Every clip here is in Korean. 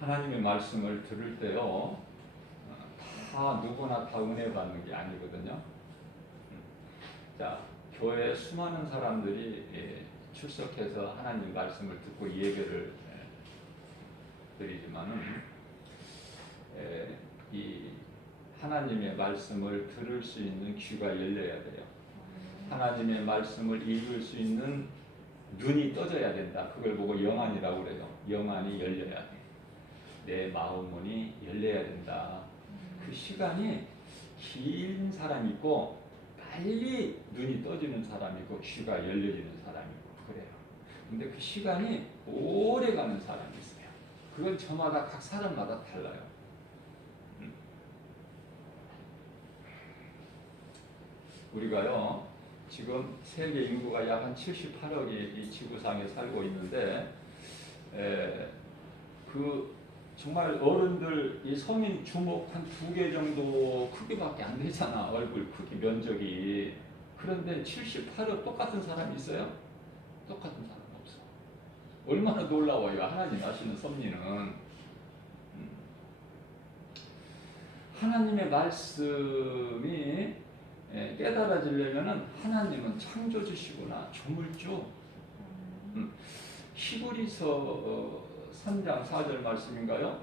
하나님의 말씀을 들을 때요, 다 누구나 다 은혜 받는 게 아니거든요. 자, 교회에 수많은 사람들이 출석해서 하나님 말씀을 듣고 예배를 드리지만은 이 하나님의 말씀을 들을 수 있는 귀가 열려야 돼요. 하나님의 말씀을 읽을 수 있는 눈이 떠져야 된다. 그걸 보고 영안이라고 그래요. 영안이 열려야 돼. 내 마음 문이 열려야 된다. 그 시간이 긴 사람이 있고 빨리 눈이 떠지는 사람이 있고 귀가 열려지는 사람이 있고 그래요. 근데 그 시간이 오래 가는 사람이 있어요. 그건 저마다 각 사람마다 달라요. 우리가요 지금 세계 인구가 약 한 78억이 이 지구상에 살고 있는데 그 정말 어른들 이 성인 주먹 한 2개 정도 크기밖에 안 되잖아. 얼굴 크기 면적이. 그런데 78억 똑같은 사람이 있어요? 똑같은 사람 없어. 얼마나 놀라워요. 하나님 아시는 섭리는. 하나님의 말씀이 깨달아지려면은 하나님은 창조주시구나. 조물주. 히브리서 3장 4절 말씀인가요?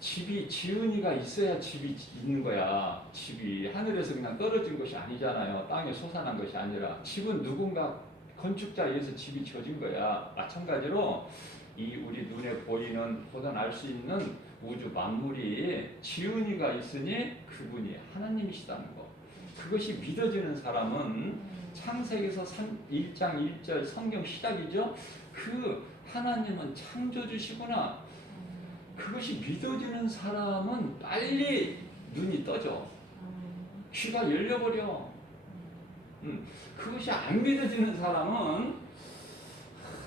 집이 지은이가 있어야 집이 있는 거야. 집이 하늘에서 그냥 떨어진 것이 아니잖아요. 땅에 솟아난 것이 아니라 집은 누군가 건축자에 의해서 집이 지어진 거야. 마찬가지로 이 우리 눈에 보이는 보다 알 수 있는 우주 만물이 지은이가 있으니 그분이 하나님이시다는 거. 그것이 믿어지는 사람은 창세기에서 1장 1절 성경 시작이죠. 그 하나님은 창조주시구나. 그것이 믿어지는 사람은 빨리 눈이 떠져. 귀가 열려버려. 그것이 안 믿어지는 사람은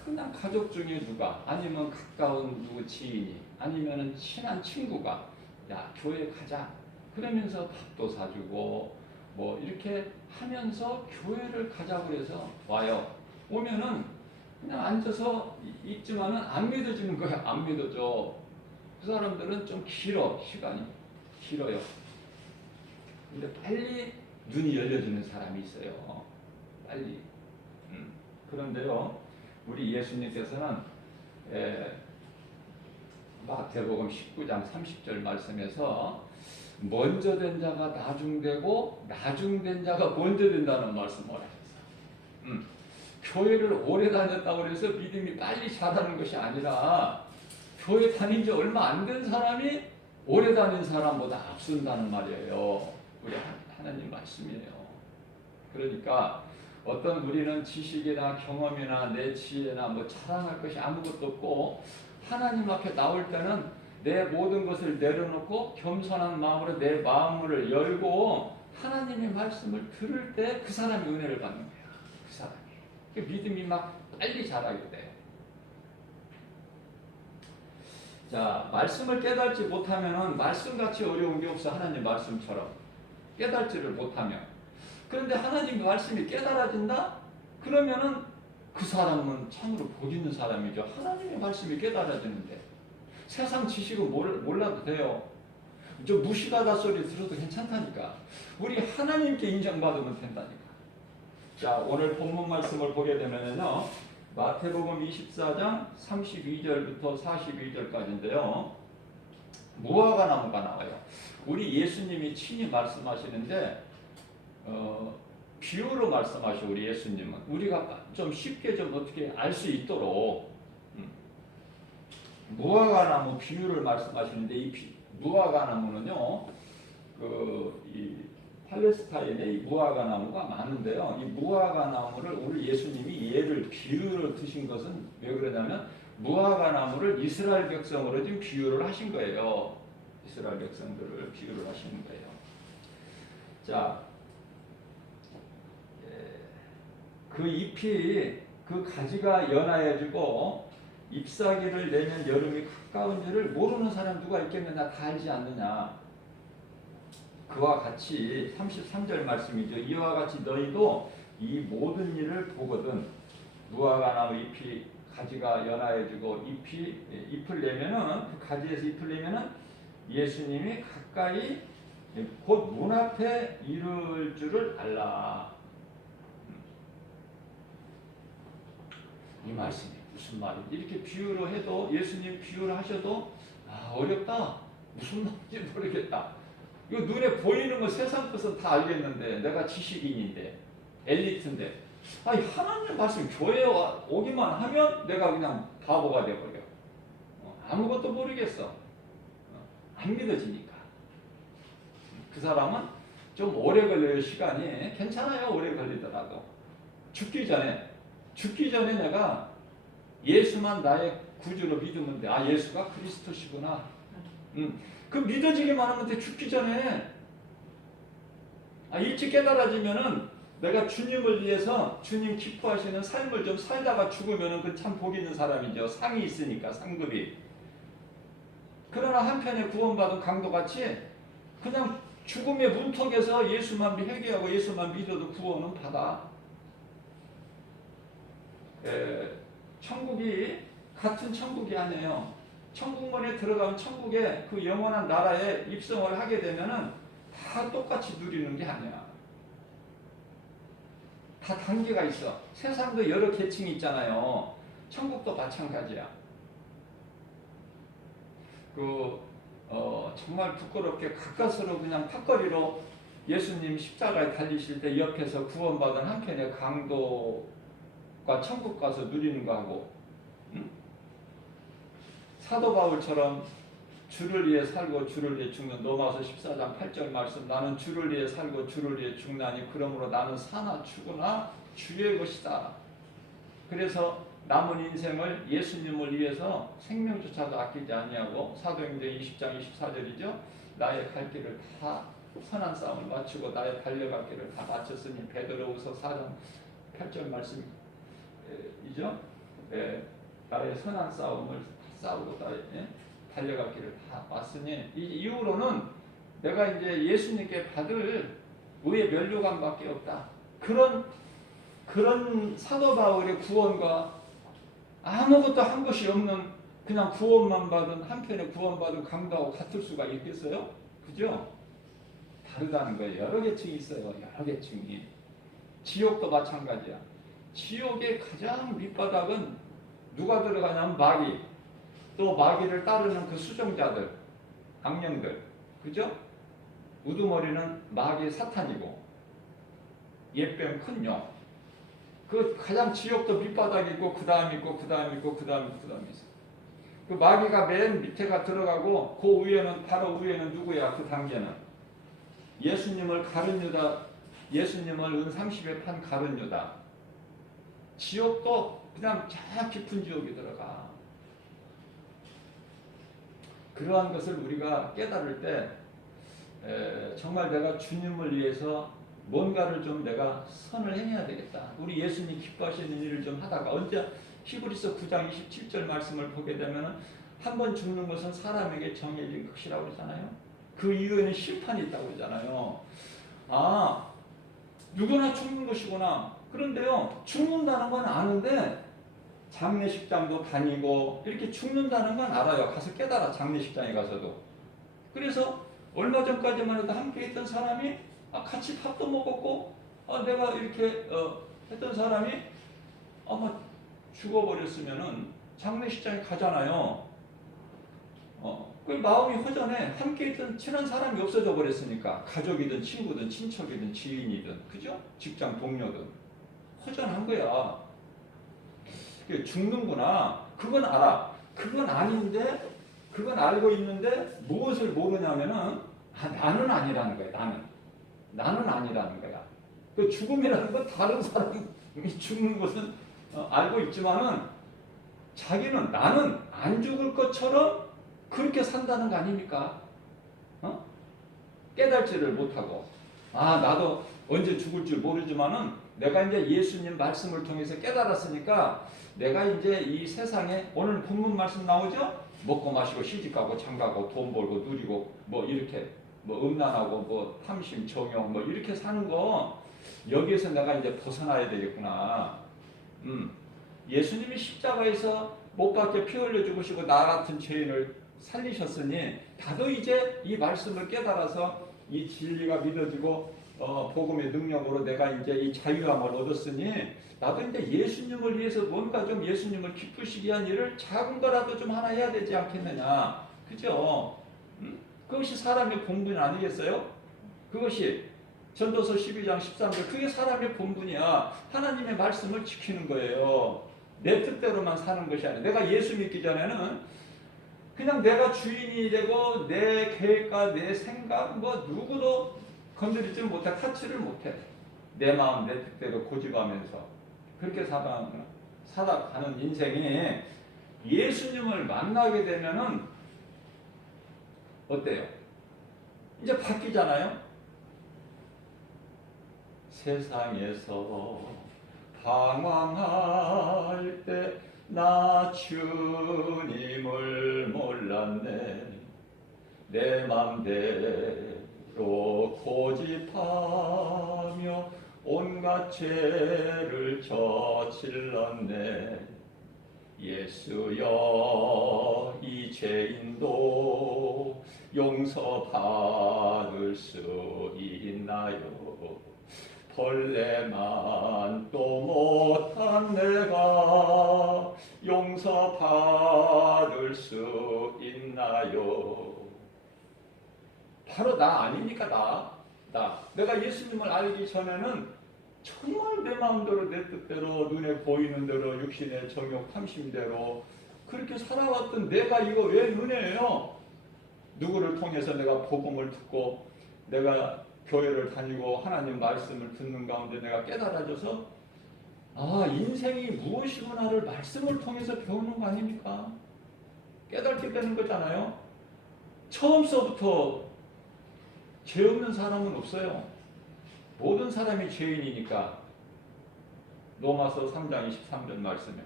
그냥 가족 중에 누가 아니면 가까운 누구 지인이 아니면 친한 친구가 야 교회 가자 그러면서 밥도 사주고 뭐 이렇게 하면서 교회를 가자고 해서 와요. 오면은 그냥 앉아서 있지만은 안 믿어지는 거야. 안 믿어져. 그 사람들은 좀 길어. 시간이 길어요. 근데 빨리 눈이 열려지는 사람이 있어요. 빨리. 그런데요 우리 예수님께서는 마태복음 19장 30절 말씀에서 먼저 된 자가 나중되고 나중된 자가 먼저 된다는 말씀을 하셨어요. 교회를 오래 다녔다고 해서 믿음이 빨리 자라는 것이 아니라 교회 다닌 지 얼마 안 된 사람이 오래 다닌 사람보다 앞선다는 말이에요. 우리 하나님 말씀이에요. 그러니까 어떤 우리는 지식이나 경험이나 내 지혜나 뭐 자랑할 것이 아무것도 없고 하나님 앞에 나올 때는 내 모든 것을 내려놓고 겸손한 마음으로 내 마음을 열고 하나님의 말씀을 들을 때 그 사람이 은혜를 받는 거야. 그 사람이. 그 믿음이 막 빨리 자라게 돼. 자, 말씀을 깨닫지 못하면은 말씀같이 어려운 게 없어. 하나님 말씀처럼. 깨닫지를 못하면. 그런데 하나님 말씀이 깨달아진다? 그러면은 그 사람은 참으로 복 있는 사람이죠. 하나님의 말씀이 깨달아지는데. 세상 지식은 몰라도 돼요. 저 무시가다 소리 들어도 괜찮다니까. 우리 하나님께 인정받으면 된다니까. 자, 오늘 본문 말씀을 보게 되면요. 마태복음 24장 32절부터 42절까지인데요. 무화과 나무가 나와요. 우리 예수님이 친히 말씀하시는데 비유로 말씀하셔. 우리 예수님은 우리가 좀 쉽게 좀 어떻게 알 수 있도록 무화과 나무 비유를 말씀하시는데 이 무화과 나무는요, 이 팔레스타인에 이 무화과 나무가 많은데요. 이 무화과 나무를 우리 예수님이 예를 비유로 드신 것은 왜 그러냐면 무화과 나무를 이스라엘 백성으로 지금 비유를 하신 거예요. 이스라엘 백성들을 비유를 하시는 거예요. 자, 그 잎이 그 가지가 연하여지고 잎사귀를 내면 여름이 가까운 줄을 모르는 사람 누가 있겠느냐. 다 알지 않느냐. 그와 같이 33절 말씀이죠. 이와 같이 너희도 이 모든 일을 보거든 무화과 나무 잎이 가지가 연화해지고 잎을 내면은 그 가지에서 잎을 내면은 예수님이 가까이 곧 문 앞에 이를 줄을 알라. 이 말씀이 무슨 말인지 이렇게 비유로 해도 예수님 비유를 하셔도 어렵다. 무슨 말인지 모르겠다. 이거 눈에 보이는 거 세상 것은 다 알겠는데 내가 지식인인데 엘리트인데 하나님 말씀 교회에 오기만 하면 내가 그냥 바보가 돼버려. 아무것도 모르겠어. 안 믿어지니까. 그 사람은 좀 오래 걸려요. 시간이. 괜찮아요. 오래 걸리더라도. 죽기 전에 내가 예수만 나의 구주로 믿으면 돼. 예수가 그리스도시구나. 그 믿어지기만 하면 돼. 죽기 전에. 일찍 깨달아지면은 내가 주님을 위해서 주님 기뻐하시는 삶을 좀 살다가 죽으면은 그 참 복 있는 사람이죠. 상이 있으니까 상급이. 그러나 한편에 구원받은 강도같이 그냥 죽음의 문턱에서 예수만 회개하고 예수만 믿어도 구원은 받아. 천국이 같은 천국이 아니에요. 천국문에 들어가면 천국의 그 영원한 나라에 입성을 하게 되면은 다 똑같이 누리는 게 아니야. 다 단계가 있어. 세상도 여러 계층이 있잖아요. 천국도 마찬가지야. 정말 부끄럽게 가까스로 그냥 턱걸이로 예수님 십자가에 달리실 때 옆에서 구원받은 한편의 강도가 천국 가서 누리는 거하고, 사도 바울처럼 주를 위해 살고 주를 위해 죽는 로마서 14장 8절 말씀, 나는 주를 위해 살고 주를 위해 죽나니 그러므로 나는 사나 죽으나 주의 것이다. 그래서 남은 인생을 예수님을 위해서 생명조차도 아끼지 아니하고, 사도행전 20장 24절이죠. 나의 갈 길을 다 선한 싸움을 마치고 나의 달려갈 길을 다 마쳤으니, 베드로후서 4장 8절 말씀이죠. 나의 선한 싸움을 싸우고 달려갈 길을 다 마쳤으니, 이 이후로는 내가 이제 예수님께 받을 의의 면류관밖에 없다. 그런 사도 바울의 구원과 아무것도 한 것이 없는 그냥 구원만 받은 한편에 구원받은 강도하고 같을 수가 있겠어요? 그죠? 다르다는 거예요. 여러 계층이 있어요. 여러 계층이. 지옥도 마찬가지야. 지옥의 가장 밑바닥은 누가 들어가냐면 마귀. 또 마귀를 따르는 그 수종자들, 악령들. 그죠? 우두머리는 마귀 사탄이고, 옛뱀 큰 용. 그 가장 지옥도 밑바닥이고 그 다음 있고 그 다음 있고 그 다음 있고 그 다음 있어. 그 마귀가 맨 밑에가 들어가고 그 위에는 바로 위에는 누구야? 그 단계는 예수님을 가룟 유다, 예수님을 은 30에 판 가룟 유다. 지옥도 그냥 저 깊은 지옥에 들어가. 그러한 것을 우리가 깨달을 때 정말 내가 주님을 위해서 뭔가를 좀 내가 선을 행해야 되겠다. 우리 예수님 기뻐하시는 일을 좀 하다가 언제 히브리서 9장 27절 말씀을 보게 되면은 한 번 죽는 것은 사람에게 정해진 것이라고 그러잖아요. 그 이후에는 심판이 있다고 그러잖아요. 누구나 죽는 것이구나. 그런데요, 죽는다는 건 아는데 장례식장도 다니고 이렇게 죽는다는 건 알아요. 가서 깨달아, 장례식장에 가서도. 그래서 얼마 전까지만 해도 함께 있던 사람이 같이 밥도 먹었고 내가 이렇게 했던 사람이 아마 죽어버렸으면은 장례식장에 가잖아요. 그 마음이 허전해. 함께 있던 친한 사람이 없어져 버렸으니까, 가족이든 친구든 친척이든 지인이든, 그죠? 직장 동료든 허전한 거야. 죽는구나. 그건 알아. 그건 아닌데, 그건 알고 있는데 무엇을 모르냐면은 나는 아니라는 거야. 나는 아니라는 거야. 그 죽음이라는 건 다른 사람이 죽는 것은 알고 있지만은 자기는 나는 안 죽을 것처럼 그렇게 산다는 거 아닙니까? 깨달지를 못하고 나도 언제 죽을 줄 모르지만은 내가 이제 예수님 말씀을 통해서 깨달았으니까 내가 이제 이 세상에 오늘 본문 말씀 나오죠? 먹고 마시고 시집가고 장가고 돈 벌고 누리고 뭐 이렇게 음란하고 뭐 탐심 정욕 뭐 이렇게 사는 거, 여기에서 내가 이제 벗어나야 되겠구나. 예수님이 십자가에서 못 박혀 피 흘려 죽으시고 나 같은 죄인을 살리셨으니 나도 이제 이 말씀을 깨달아서 이 진리가 믿어지고 복음의 능력으로 내가 이제 이 자유함을 얻었으니 나도 이제 예수님을 위해서 뭔가 좀 예수님을 기쁘시게 한 일을 작은 거라도 좀 하나 해야 되지 않겠느냐. 그죠? 그것이 사람의 본분 아니겠어요? 그것이 전도서 12장 13절 그게 사람의 본분이야. 하나님의 말씀을 지키는 거예요. 내 뜻대로만 사는 것이 아니라 내가 예수 믿기 전에는 그냥 내가 주인이 되고 내 계획과 내 생각 뭐 누구도 건드리지 못해 타치를 못해. 내 마음 내 뜻대로 고집하면서 그렇게 살아가는 인생이 예수님을 만나게 되면은 어때요? 이제 바뀌잖아요. 세상에서 방황할 때 나 주님을 몰랐네. 내 맘대로 고집하며 온갖 죄를 저질렀네. 예수여 이 죄인도 용서받을 수 있나요? 벌레만 또 못한 내가 용서받을 수 있나요? 바로 나 아닙니까? 내가 예수님을 알기 전에는 정말 내 마음대로 내 뜻대로 눈에 보이는 대로 육신의 정욕 탐심대로 그렇게 살아왔던 내가 이거 왜 은혜예요? 누구를 통해서 내가 복음을 듣고 내가 교회를 다니고 하나님 말씀을 듣는 가운데 내가 깨달아져서 인생이 무엇이구나를 말씀을 통해서 배우는 거 아닙니까? 깨닫게 되는 거잖아요. 처음서부터 죄 없는 사람은 없어요. 모든 사람이 죄인이니까. 로마서 3장 23절 말씀에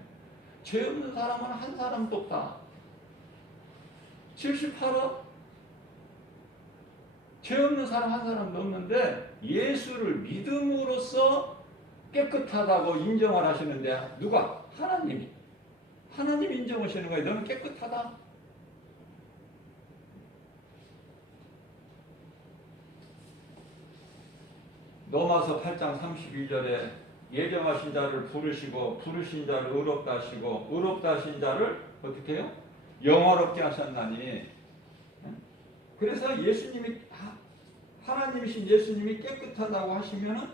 죄 없는 사람은 한 사람도 없다. 78억? 죄 없는 사람 한 사람도 없는데 예수를 믿음으로써 깨끗하다고 인정을 하시는데 누가? 하나님이. 하나님이 인정하시는 거예요. 너는 깨끗하다. 로마서 8장 32절에 예정하신 자를 부르시고 부르신 자를 의롭다 하시고 의롭다 하신 자를 어떻게 해요? 영화롭게 하셨나니. 그래서 예수님이 하나님이신 예수님이 깨끗하다고 하시면은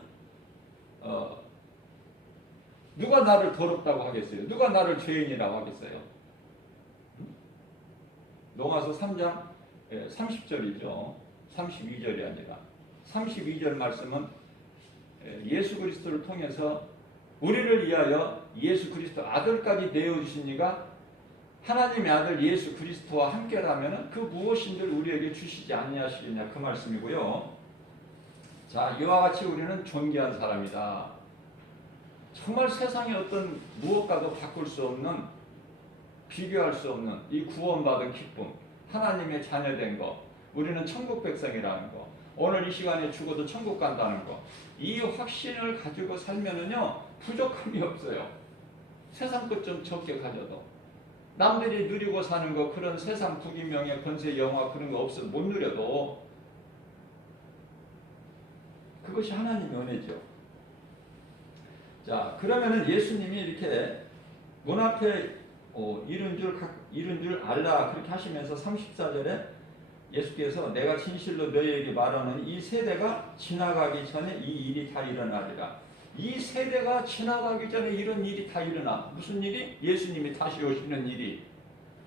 누가 나를 더럽다고 하겠어요? 누가 나를 죄인이라고 하겠어요? 로마서 3장 30절이죠. 32절이 아니라 32절 말씀은 예수 그리스도를 통해서 우리를 위하여 예수 그리스도 아들까지 내어주신 이가 하나님의 아들 예수 그리스도와 함께라면 그 무엇인들 우리에게 주시지 아니하시겠냐 그 말씀이고요. 자, 이와 같이 우리는 존귀한 사람이다. 정말 세상의 어떤 무엇과도 바꿀 수 없는 비교할 수 없는 이 구원받은 기쁨, 하나님의 자녀된 거, 우리는 천국 백성이라는 거, 오늘 이 시간에 죽어도 천국 간다는 거, 이 확신을 가지고 살면은요 부족함이 없어요. 세상 것 좀 적게 가져도 남들이 누리고 사는 거 그런 세상 부귀명예 권세 영화 그런 거 없어 못 누려도 그것이 하나님의 은혜죠. 자, 그러면은 예수님이 이렇게 문 앞에 이룬 줄 알라 그렇게 하시면서 34절에 예수께서 내가 진실로 너희에게 말하는 이 세대가 지나가기 전에 이 일이 다 일어나리라. 이 세대가 지나가기 전에 이런 일이 다 일어나. 무슨 일이? 예수님이 다시 오시는 일이.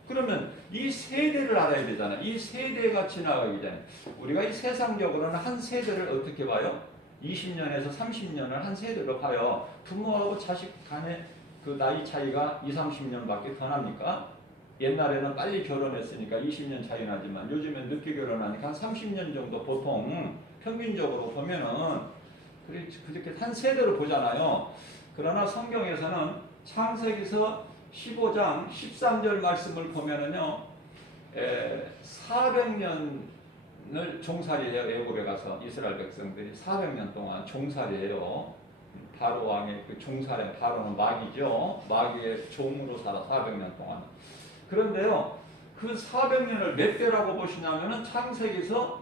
그러면 이 세대를 알아야 되잖아. 이 세대가 지나가기 전에. 우리가 이 세상적으로는 한 세대를 어떻게 봐요? 20년에서 30년을 한 세대로 봐요. 부모하고 자식 간의 그 나이 차이가 2, 30년밖에 더 납니까? 옛날에는 빨리 결혼했으니까 20년 차이 나지만 요즘엔 늦게 결혼하니까 한 30년 정도 보통 평균적으로 보면은 그렇게 한 세대로 보잖아요. 그러나 성경에서는 창세기서 15장 13절 말씀을 보면은요, 400년을 종살이해요. 애굽에 가서 이스라엘 백성들이 400년 동안 종살이해요. 바로 왕의 그 종살에 바로는 마귀죠. 마귀의 종으로 살아 400년 동안. 그런데요, 그 400년을 몇 대라고 보시냐면은 창세기에서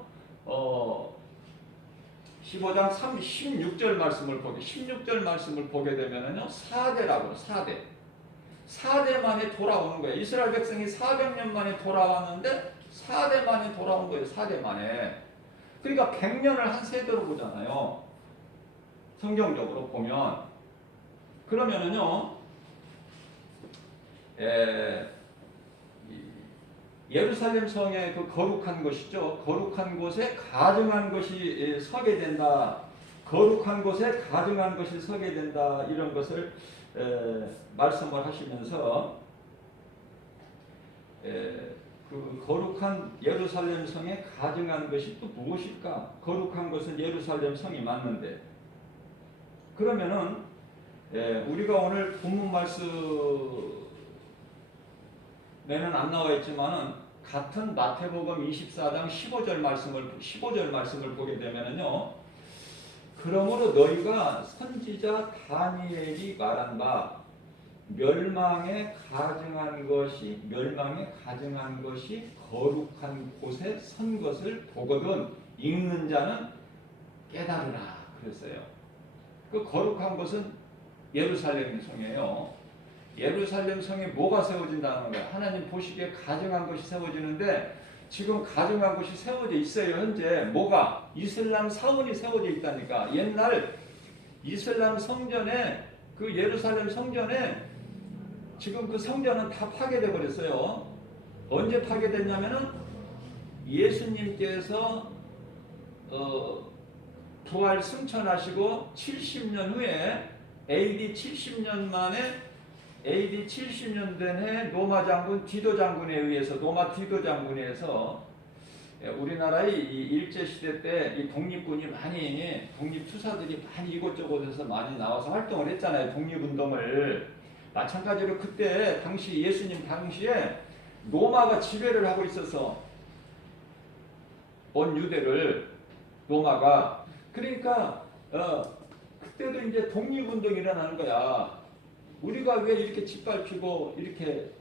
15장 16절 말씀을 16절 말씀을 보게 되면은요, 4대라고 4대. 4대 만에 돌아오는 거예요. 이스라엘 백성이 400년 만에 돌아왔는데 4대 만에 돌아온 거예요. 4대 만에. 그러니까 100년을 한 세대로 보잖아요. 성경적으로 보면. 그러면은요, 예루살렘 성의 그 거룩한 것이죠. 거룩한 곳에 가증한 것이 서게 된다. 거룩한 곳에 가증한 것이 서게 된다. 이런 것을 말씀을 하시면서 그 거룩한 예루살렘 성에 가증한 것이 또 무엇일까? 거룩한 것은 예루살렘 성이 맞는데, 그러면은 우리가 오늘 본문 말씀에는 안 나와 있지만은 같은 마태복음 24장 15절 말씀을 보게 되면은요, 그러므로 너희가 선지자 다니엘이 말한 바 멸망에 가증한 것이 거룩한 곳에 선 것을 보거든 읽는 자는 깨달으라 그랬어요. 그 거룩한 곳은 예루살렘 성이에요. 예루살렘 성에 뭐가 세워진다는 거야? 하나님 보시기에 가증한 것이 세워지는데 지금 가증한 것이 세워져 있어요. 현재 뭐가? 이슬람 사원이 세워져 있다니까. 옛날 이슬람 성전에, 그 예루살렘 성전에 지금 그 성전은 다 파괴돼 버렸어요. 언제 파괴됐냐면은 예수님께서 부활 승천하시고 70년 후에 AD 70년 된 해 로마 장군 디도 장군에 의해서 우리나라의 이 일제 시대 때 이 독립군이 많이, 독립 투사들이 많이 이곳저곳에서 많이 나와서 활동을 했잖아요. 독립운동을. 마찬가지로 그때 당시 예수님 당시에 로마가 지배를 하고 있어서 온 유대를 로마가, 그러니까 그때도 이제 독립운동이 일어나는 거야. 우리가 왜 이렇게 짓밟히고 이렇게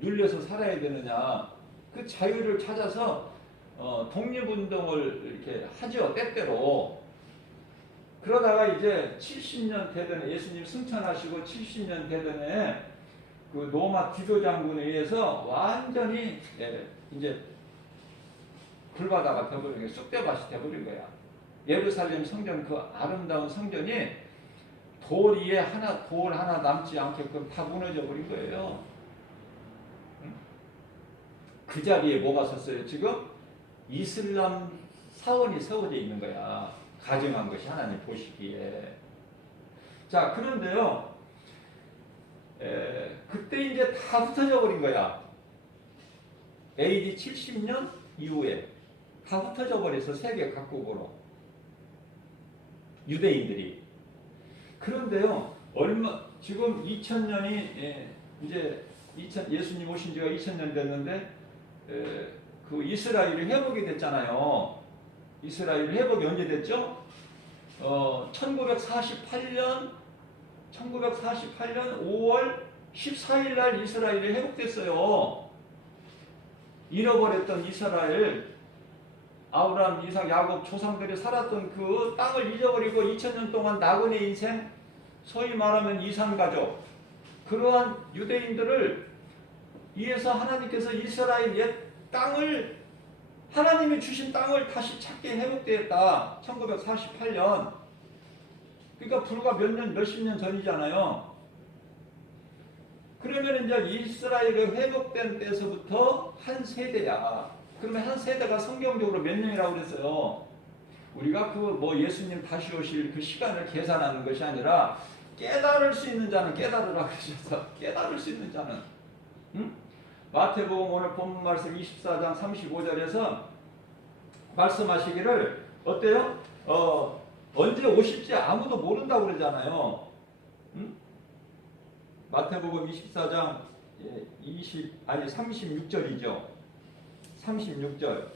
눌려서 살아야 되느냐. 그 자유를 찾아서 독립운동을 이렇게 하죠. 때때로. 그러다가 이제 70년 되던, 예수님 승천하시고 70년 되던 해 그 로마 디도 장군에 의해서 완전히 이제 불바다가 되버린 거야. 쑥대밭이 되버린 거야. 예루살렘 성전, 그 아름다운 성전이 돌 하나 남지 않게끔 다 무너져 버린 거예요. 그 자리에 뭐가 섰어요? 지금 이슬람 사원이 세워져 있는 거야. 가증한 것이 하나님 보시기에. 자, 그런데요, 그때 이제 다 흩어져 버린 거야. AD 70년 이후에 다 흩어져 버려서 세계 각국으로 유대인들이. 그런데요, 지금 2000년이 이제 예수님 오신 지가 2000년 됐는데 그 이스라엘이 회복이 됐잖아요. 이스라엘 회복이 언제 됐죠? 1948년 5월 14일 날 이스라엘이 회복됐어요. 잃어버렸던 이스라엘, 아브라함, 이삭, 야곱 조상들이 살았던 그 땅을 잊어버리고 2000년 동안 나그네 인생, 소위 말하면 이산가족, 그러한 유대인들을 위해서 하나님께서 이스라엘 옛 땅을, 하나님이 주신 땅을 다시 찾게 회복되었다. 1948년. 그러니까 불과 몇십 년 전이잖아요. 그러면 이제 이스라엘이 회복된 때서부터 한 세대야. 그러면 한 세대가 성경적으로 몇 년이라고 그랬어요? 우리가 그 뭐 예수님 다시 오실 그 시간을 계산하는 것이 아니라 깨달을 수 있는 자는 깨달으라 그러셔서, 깨달을 수 있는 자는, 마태복음 오늘 본문 말씀 24장 35절에서 말씀하시기를 어때요? 언제 오실지 아무도 모른다고 그러잖아요. 마태복음 24장 36절이죠. 36절.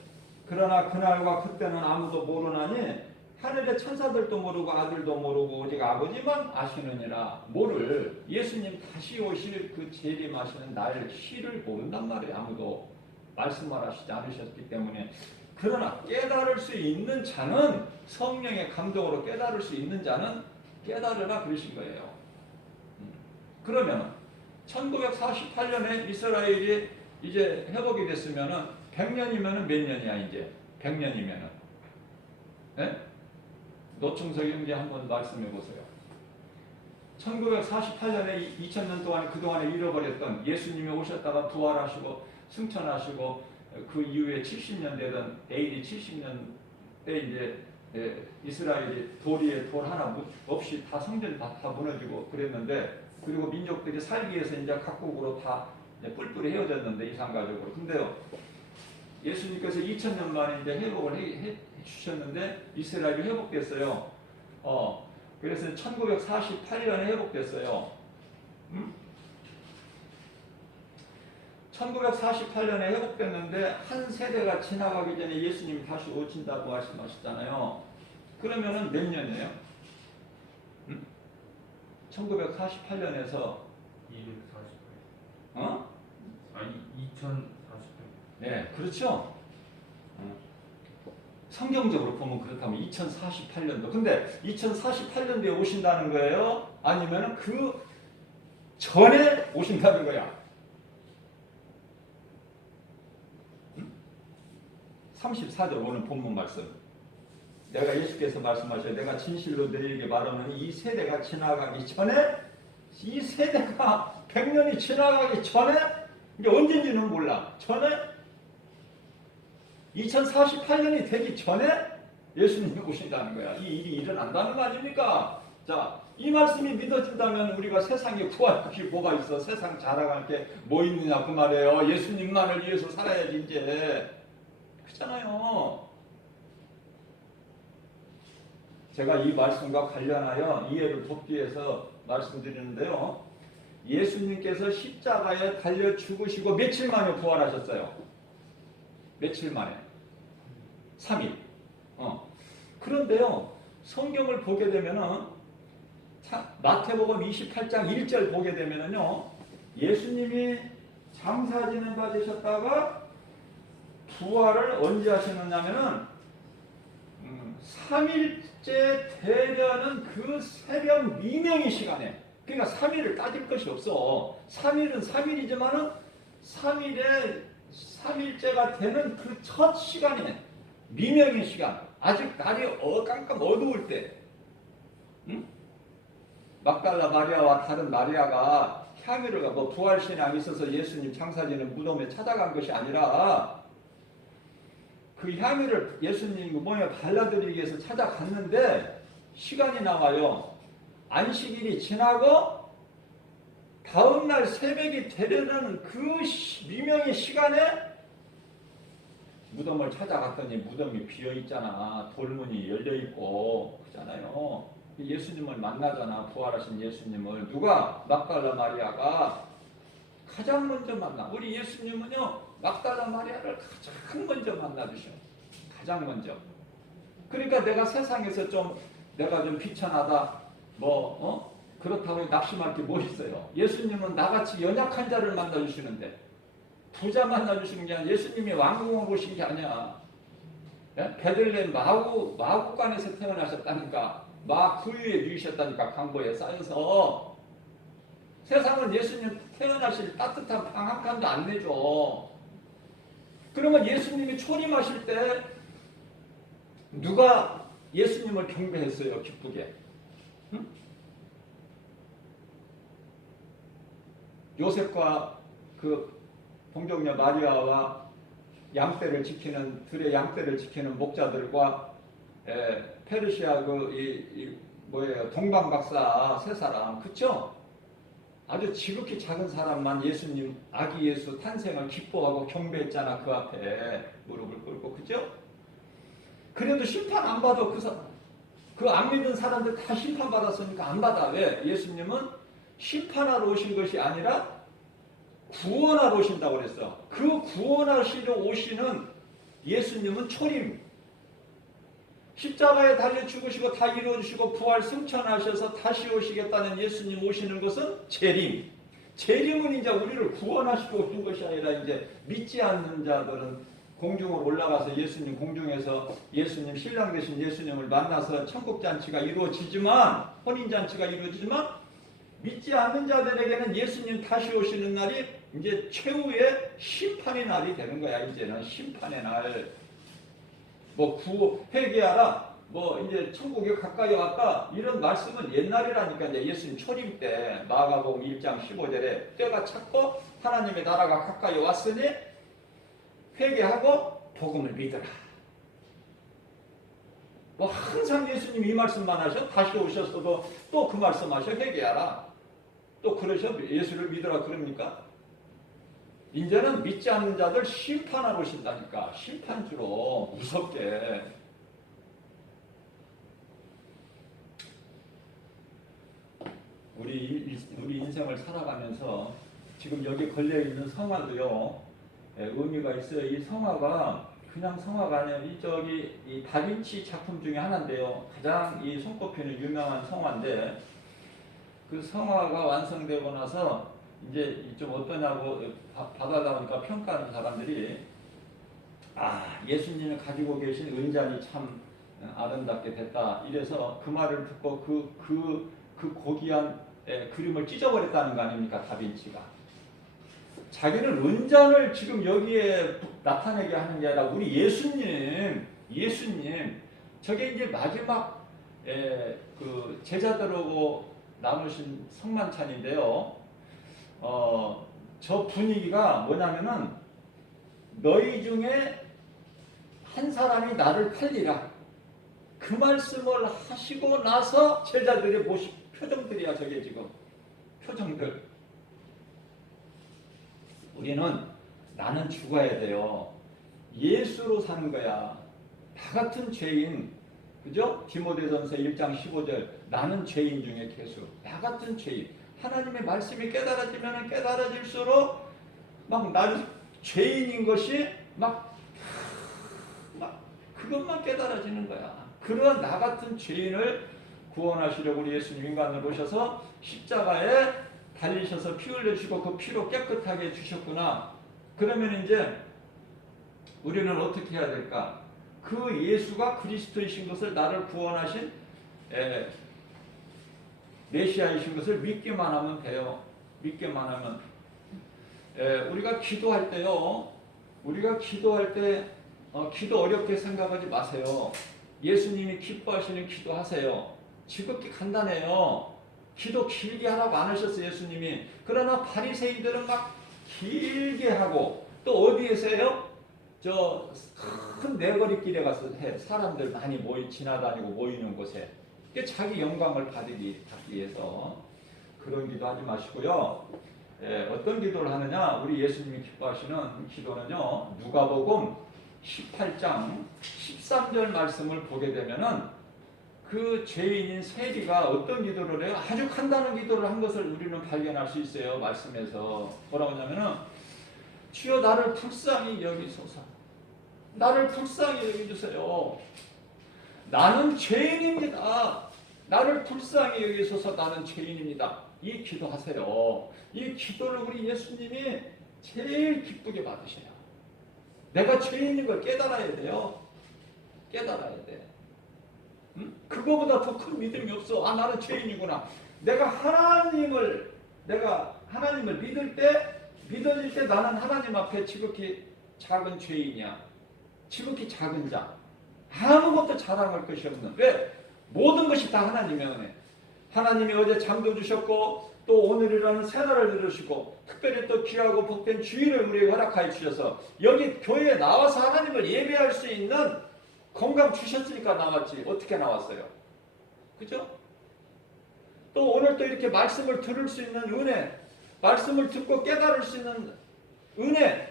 그러나 그날과 그때는 아무도 모르나니 하늘의 천사들도 모르고 아들도 모르고 오직 아버지만 아시느니라. 뭐를? 예수님 다시 오실 그 재림하시는 날 시를 모른단 말이에요. 아무도 말씀을 하시지 않으셨기 때문에. 그러나 깨달을 수 있는 자는, 성령의 감동으로 깨달을 수 있는 자는 깨달으라 그러신 거예요. 그러면 1948년에 이스라엘이 이제 회복이 됐으면은 100년이면은 몇 년이야 이제? 100년이면은. 네? 노충석 형제 한번 말씀해 보세요. 1948년에 2000년 동안 그동안에 잃어버렸던, 예수님이 오셨다가 부활하시고 승천하시고 그 이후에 70년 되던 AD 70년 때 이제 이스라엘이 돌 위에 돌 하나 없이 다 성전 다 무너지고 그랬는데, 그리고 민족들이 살기 위해서 이제 각국으로 다 뿔뿔이 헤어졌는데 이산가족으로. 근데요, 예수님께서 2000년 만에 이제 회복을 해 주셨는데 이스라엘이 회복됐어요. 그래서 1948년에 회복됐어요. 1948년에 회복됐는데 한 세대가 지나가기 전에 예수님이 다시 오신다고 말씀하셨잖아요. 그러면은 몇 년이에요? 1948년에서 248. 아니 2048. 네, 그렇죠. 성경적으로 보면 그렇다면 2048년도. 근데 2048년도에 오신다는 거예요? 아니면 그 전에 오신다는 거야? 34절 오늘 본문 말씀. 내가 예수께서 말씀하셔요. 내가 진실로 너희에게 말하는 이 세대가 지나가기 전에, 이 세대가 100년이 지나가기 전에, 이게 언제인지는 몰라. 전에 2048년이 되기 전에 예수님이 오신다는 거야. 이 일이 일어난다는 거 아닙니까? 자, 이 말씀이 믿어진다면 우리가 세상에 구할 것이 뭐가 있어? 세상 자랑할 게 뭐 있느냐 그 말이에요. 예수님만을 위해서 살아야지 이제. 그렇잖아요. 제가 이 말씀과 관련하여 이해를 돕기 위해서 말씀드리는데요. 예수님께서 십자가에 달려 죽으시고 며칠 만에 부활하셨어요? 며칠 만에? 3일. 그런데요, 성경을 보게 되면은, 마태복음 28장 1절 보게 되면은요, 예수님이 장사지는 받으셨다가 부활을 언제 하셨느냐면은 3일째 되려는 그 새벽 미명의 시간에, 그러니까 3일을 따질 것이 없어. 3일은 3일이지만은 3일째가 되는 그 첫 시간에, 미명의 시간, 아직 날이 깜깜 어두울 때, 막달라 마리아와 다른 마리아가 향유를 부활신앙이 있어서 예수님 장사지는 무덤에 찾아간 것이 아니라 그 향유를 예수님 몸에 발라드리기 위해서 찾아갔는데 시간이 나와요. 안식일이 지나고 다음날 새벽이 되려는 그 미명의 시간에 무덤을 찾아갔더니 무덤이 비어있잖아. 돌문이 열려있고 그잖아요. 예수님을 만나잖아. 부활하신 예수님을. 누가? 막달라 마리아가 가장 먼저 만나. 우리 예수님은요, 막달라 마리아를 가장 먼저 만나주셔. 가장 먼저. 그러니까 내가 세상에서 내가 좀 비천하다, 그렇다고 낙심할 게 뭐 있어요. 예수님은 나같이 연약한 자를 만나주시는데, 부자 만나주시는 게 아니라 예수님이 왕궁을 오신 게 아니야. 베들레헴 마구간에서 태어나셨다니까. 구유에 누이셨다니까. 강보에 쌓여서. 세상은 예수님 태어나실 따뜻한 방 한 칸도 안 내줘. 그러면 예수님이 초림하실 때 누가 예수님을 경배했어요? 기쁘게. 응? 요셉과 그 동정녀 마리아와 들의 양떼를 지키는 목자들과 페르시아 동방박사 세 사람, 그쵸? 아주 지극히 작은 사람만 예수님 아기 예수 탄생을 기뻐하고 경배했잖아. 그 앞에 무릎을 꿇고, 그죠? 그래도 심판 안 받아. 그 안 믿은 사람들 다 심판 받았으니까 안 받아. 왜? 예수님은 심판하러 오신 것이 아니라 구원하러 오신다고 그랬어. 그 구원하시러 오시는 예수님은 초림, 십자가에 달려 죽으시고 다 이루어주시고 부활 승천하셔서 다시 오시겠다는 예수님 오시는 것은 재림. 재림은 이제 우리를 구원하시고 오신 것이 아니라 이제 믿지 않는 자들은 공중으로 올라가서 예수님 공중에서 예수님 신랑 되신 예수님을 만나서 천국 잔치가 이루어지지만 혼인 잔치가 이루어지지만 믿지 않는 자들에게는 예수님 다시 오시는 날이 이제 최후의 심판의 날이 되는 거야. 이제는 심판의 날. 뭐 구호 회개하라. 뭐 이제 천국에 가까이 왔다. 이런 말씀은 옛날이라니까. 이제 예수님 초림 때 마가복음 1장 15절에 때가 찼고 하나님의 나라가 가까이 왔으니 회개하고 복음을 믿어라. 뭐 항상 예수님 이 말씀만 하셔. 다시 오셨어도 또 그 말씀 하셔. 회개하라. 또 그러셔. 예수를 믿어라 그럽니까? 이제는 믿지 않는 자들 심판하러 오신다니까. 심판주로 무섭게. 우리 인생을 살아가면서 지금 여기 걸려있는 성화도요, 의미가 있어요. 이 성화가 그냥 성화가 아니라 이 다빈치 작품 중에 하나인데요. 가장 이 손꼽히는 유명한 성화인데 그 성화가 완성되고 나서 이제 좀 어떠냐고 받아다보니까 평가하는 사람들이 예수님이 가지고 계신 은잔이 참 아름답게 됐다. 이래서 그 말을 듣고 그 고귀한 그림을 찢어버렸다는 거 아닙니까? 다빈치가. 자기는 은잔을 지금 여기에 나타내게 하는 게 아니라 우리 예수님 저게 이제 마지막 그 제자들하고 나누신 성만찬인데요. 저 분위기가 뭐냐면은 너희 중에 한 사람이 나를 팔리라. 그 말씀을 하시고 나서 제자들의 표정들이야. 저게 지금 표정들. 우리는 나는 죽어야 돼요. 예수로 사는 거야. 다 같은 죄인. 그죠? 디모데전서 1장 15절. 나는 죄인 중에 괴수. 나 같은 죄인. 하나님의 말씀이 깨달아지면 깨달아질수록 막 나는 죄인인 것이 막 그것만 깨달아지는 거야. 그런 나 같은 죄인을 구원하시려고 우리 예수님 인간으로 오셔서 십자가에 달리셔서 피 흘려주시고 그 피로 깨끗하게 해주셨구나. 그러면 이제 우리는 어떻게 해야 될까? 그 예수가 그리스도이신 것을 나를 구원하신 메시아이신 것을 믿기만 하면 돼요. 믿기만 하면. 우리가 기도할 때요. 기도 어렵게 생각하지 마세요. 예수님이 기뻐하시는 기도하세요. 지극히 간단해요. 기도 길게 하라고 안 하셨어요. 예수님이. 그러나 바리새인들은 막 길게 하고 또 어디에서 해요? 저 큰 내거리길에 가서 해. 사람들 많이 지나다니고 모이는 곳에. 자기 영광을 받기 위해서 그런 기도 하지 마시고요. 어떤 기도를 하느냐? 우리 예수님이 기뻐하시는 기도는요. 누가복음 18장 13절 말씀을 보게 되면은 그 죄인인 세리가 어떤 기도를 해요? 아주 간단한 기도를 한 것을 우리는 발견할 수 있어요. 말씀에서 뭐라고 하냐면은 주여 나를 불쌍히 여기소서. 나를 불쌍히 여기주세요. 나는 죄인입니다. 나를 불쌍히 여기소서. 나는 죄인입니다. 이 기도하세요. 이 기도를 우리 예수님이 제일 기쁘게 받으셔요. 내가 죄인인 걸 깨달아야 돼요. 깨달아야 돼. 응? 그거보다 더 큰 믿음이 없어. 나는 죄인이구나. 내가 하나님을 믿을 때, 믿어질 때 나는 하나님 앞에 지극히 작은 죄인이야. 지극히 작은 자. 아무것도 자랑할 것이 없는. 왜? 모든 것이 다 하나님의 은혜. 하나님이 어제 잠도 주셨고 또 오늘이라는 새날을 들으시고 특별히 또 귀하고 복된 주일을 우리에게 허락하여 주셔서 여기 교회에 나와서 하나님을 예배할 수 있는 건강 주셨으니까 나왔지. 어떻게 나왔어요? 그죠? 또 오늘 또 이렇게 말씀을 들을 수 있는 은혜, 말씀을 듣고 깨달을 수 있는 은혜,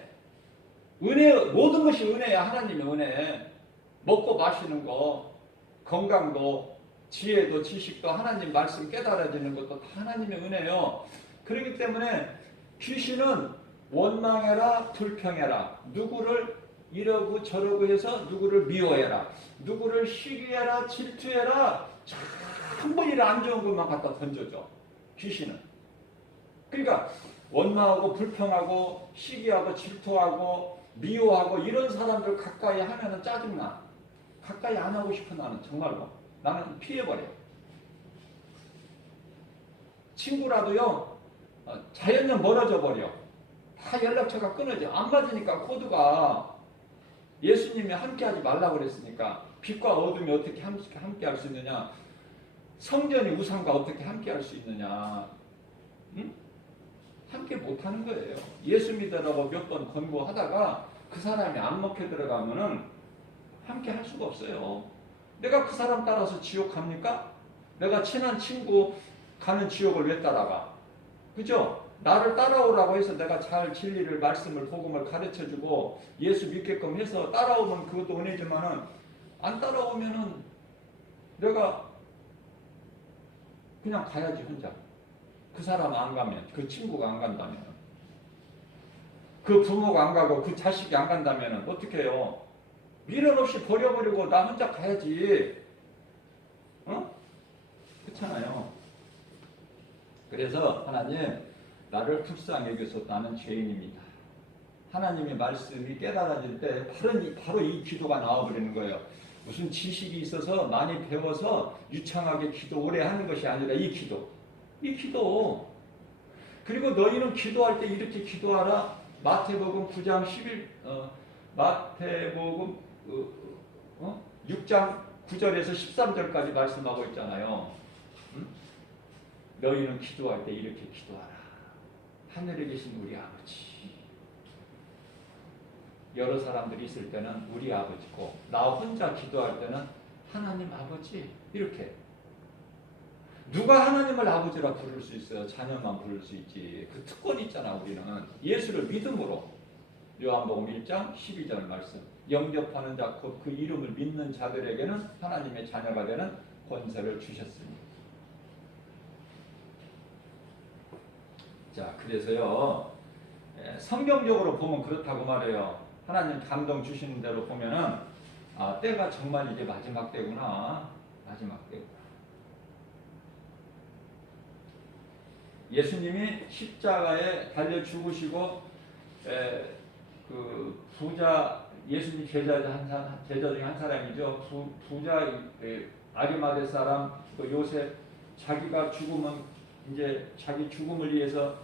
모든 것이 은혜야. 하나님의 은혜. 먹고 마시는 거, 건강도, 지혜도, 지식도, 하나님 말씀 깨달아지는 것도 다 하나님의 은혜요. 그렇기 때문에 귀신은 원망해라, 불평해라. 누구를? 이러고 저러고 해서 누구를 미워해라, 누구를 시기해라, 질투해라, 전부 일 안 좋은 것만 갖다 던져줘 귀신은. 그러니까 원망하고 불평하고 시기하고 질투하고 미워하고 이런 사람들 가까이 하면은 짜증나. 가까이 안 하고 싶어. 나는 정말로 나는 피해버려. 친구라도요 자연적 멀어져 버려. 다 연락처가 끊어져. 안 맞으니까 코드가. 예수님이 함께하지 말라고 그랬으니까. 빛과 어둠이 어떻게 함께할 수 있느냐, 성전이 우상과 어떻게 함께할 수 있느냐. 응? 함께 못하는 거예요. 예수 믿으라고 몇 번 권고하다가 그 사람이 안 먹혀 들어가면은 함께 할 수가 없어요. 내가 그 사람 따라서 지옥 갑니까? 내가 친한 친구 가는 지옥을 왜 따라가? 그죠? 나를 따라오라고 해서 내가 잘 진리를, 말씀을, 복음을 가르쳐주고 예수 믿게끔 해서 따라오면 그것도 은혜지만은 안 따라오면은 내가 그냥 가야지 혼자. 그 사람 안 가면, 그 친구가 안 간다면, 그 부모가 안 가고 그 자식이 안 간다면 어떻게 해요? 미련 없이 버려버리고 나 혼자 가야지. 어? 그렇잖아요. 그래서 하나님, 나를 불쌍히 여겨서 나는 죄인입니다. 하나님의 말씀이 깨달아질 때 바로 이 기도가 나와버리는 거예요. 무슨 지식이 있어서 많이 배워서 유창하게 기도 오래 하는 것이 아니라 이 기도. 그리고 너희는 기도할 때 이렇게 기도하라. 마태복음 9장 11, 마태복음 6장 9절에서 13절까지 말씀하고 있잖아요. 응? 너희는 기도할 때 이렇게 기도하라. 하늘에 계신 우리 아버지. 여러 사람들이 있을 때는 우리 아버지고, 나 혼자 기도할 때는 하나님 아버지. 이렇게. 누가 하나님을 아버지라 부를 수 있어요? 자녀만 부를 수 있지. 그 특권이 있잖아. 우리는 예수를 믿음으로. 요한복음 1장 12절 말씀. 영접하는 자 곧 그 이름을 믿는 자들에게는 하나님의 자녀가 되는 권세를 주셨습니다. 자, 그래서요 성경적으로 보면 그렇다고 말해요. 하나님 감동 주시는 대로 보면은 때가 정말 이제 마지막 때구나. 마지막 때구나. 예수님이 십자가에 달려 죽으시고 그 부자, 예수님 제자 중에 한 사람이죠. 부자 아리마대 사람 그 요셉, 자기가 죽으면 이제 자기 죽음을 위해서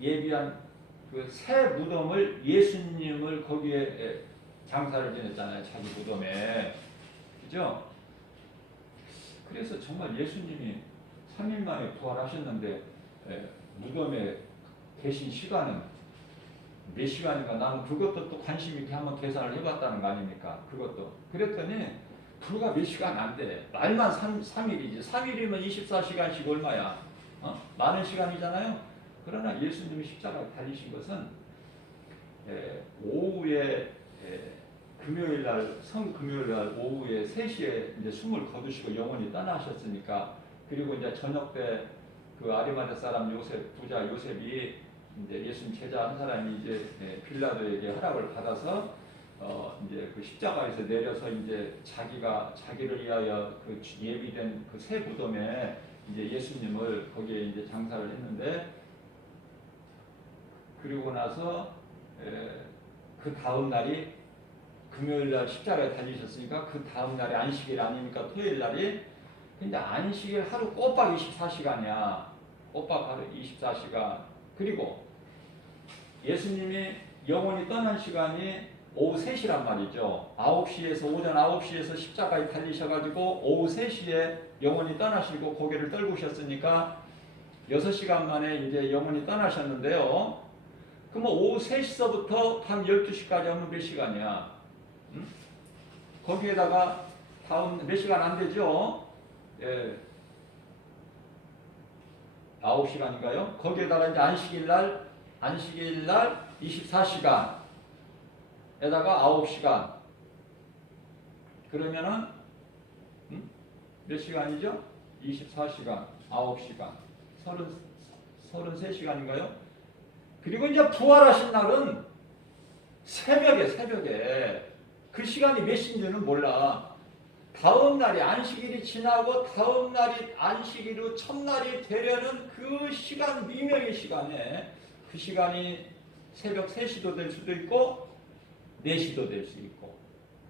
예비한 그 새 무덤을, 예수님을 거기에 장사를 지냈잖아요. 자기 무덤에. 그죠? 그래서 정말 예수님이 3일 만에 부활하셨는데 무덤에 계신 시간은 몇 시간인가? 나는 그것도 또 관심 있게 한번 계산을 해봤다는 거 아닙니까? 그것도. 그랬더니 불과 몇 시간 안 돼. 말만 3일이지. 3일이면 24시간씩 얼마야? 많은 시간이잖아요. 그러나 예수님이 십자가에 달리신 것은 오후에 금요일날, 성금요일날 오후에 3시에 이제 숨을 거두시고 영원히 떠나셨으니까, 그리고 이제 저녁 때 그 아리마대 사람 요셉, 부자 요셉이 이제 예수님 제자 한 사람이 이제 빌라도에게 허락을 받아서 이제 그 십자가에서 내려서 이제 자기를 위하여 그 예비된 그 새 무덤에 이제 예수님을 거기에 이제 장사를 했는데, 그리고 나서 그 다음 날이 금요일 날 십자가에 달리셨으니까 그 다음 날이 안식일 아닙니까? 토요일 날이. 근데 안식일 하루 꼬박 24시간이야. 꼬박 하루 24시간. 그리고 예수님이 영원히 떠난 시간이 오후 3시란 말이죠. 9시에서, 오전 9시에서 십자가에 달리셔가지고 오후 3시에 영원히 떠나시고 고개를 떨구셨으니까 6시간 만에 이제 영원히 떠나셨는데요. 그럼 오후 3시서부터 밤 12시까지 하면 몇 시간이야? 응? 거기에다가 다음 몇 시간 안 되죠? 9시간인가요? 거기에다가 이제 안식일 날 24시간 에다가 9시간. 그러면은 몇 시간이죠? 24시간, 9시간, 33시간인가요? 그리고 이제 부활하신 날은 새벽에 그 시간이 몇 시인지는 몰라. 다음 날이 안식일이 지나고 다음 날이 안식일로 첫날이 되려는 그 시간, 미명의 시간에 그 시간이 새벽 3시도 될 수도 있고 4시도 될 수 있고,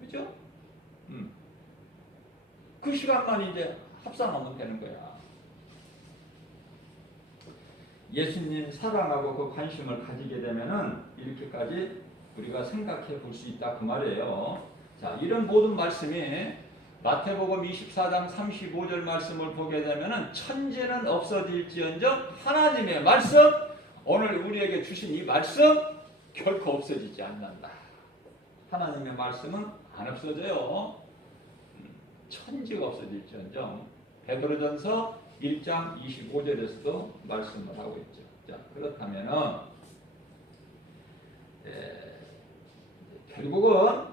그죠? 그 시간만 이제 합산하면 되는 거야. 예수님 사랑하고 그 관심을 가지게 되면은 이렇게까지 우리가 생각해 볼 수 있다 그 말이에요. 자, 이런 모든 말씀이 마태복음 24장 35절 말씀을 보게 되면은 천지는 없어질지언정 하나님의 말씀, 오늘 우리에게 주신 이 말씀 결코 없어지지 않는다. 하나님의 말씀은 안 없어져요. 천지가 없어질지언정. 베드로전서 1장 25절에서도 말씀을 하고 있죠. 자, 그렇다면은 결론은